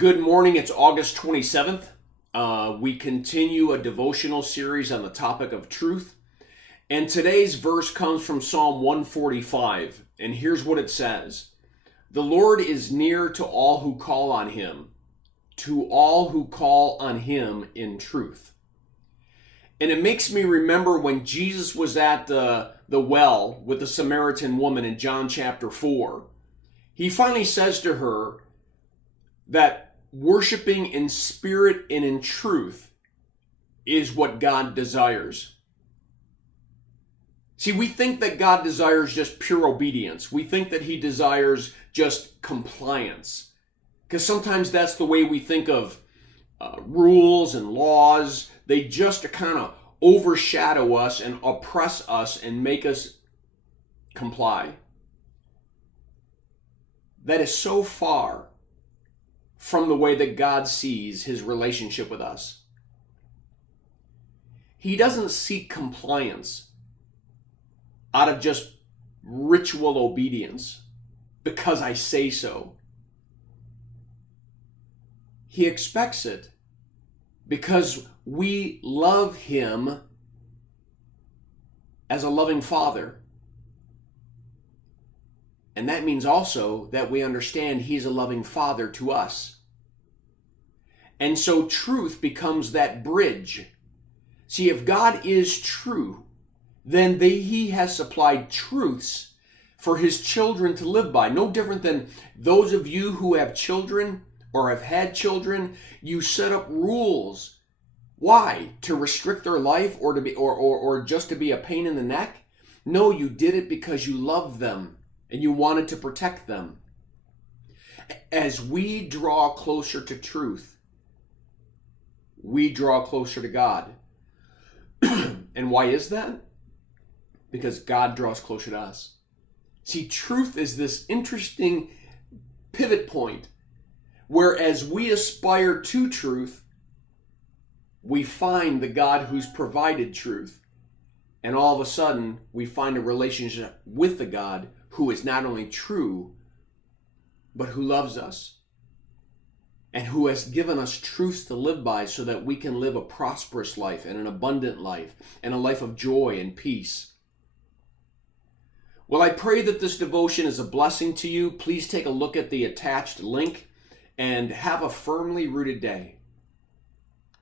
Good morning. It's August 27th. We continue a devotional series on the topic of truth. And today's verse comes from Psalm 145. And here's what it says. The Lord is near to all who call on him, to all who call on him in truth. And it makes me remember when Jesus was at the well with the Samaritan woman in John chapter 4. He finally says to her that worshiping in spirit and in truth is what God desires. See, we think that God desires just pure obedience. We think that he desires just compliance. Because sometimes that's the way we think of rules and laws. They just kind of overshadow us and oppress us and make us comply. That is so far from the way that God sees his relationship with us. He doesn't seek compliance out of just ritual obedience because I say so. He expects it because we love him as a loving father. And that means also that we understand he's a loving father to us. And so truth becomes that bridge. See, if God is true, then he has supplied truths for his children to live by. No different than those of you who have children or have had children. You set up rules. Why? To restrict their life or to be or just to be a pain in the neck? No, you did it because you love them. And you wanted to protect them. As we draw closer to truth, we draw closer to God. And why is that? Because God draws closer to us. See, truth is this interesting pivot point where as we aspire to truth, we find the God who's provided truth. And all of a sudden, we find a relationship with the God who is not only true, but who loves us and who has given us truths to live by so that we can live a prosperous life and an abundant life and a life of joy and peace. Well, I pray that this devotion is a blessing to you. Please take a look at the attached link and have a firmly rooted day.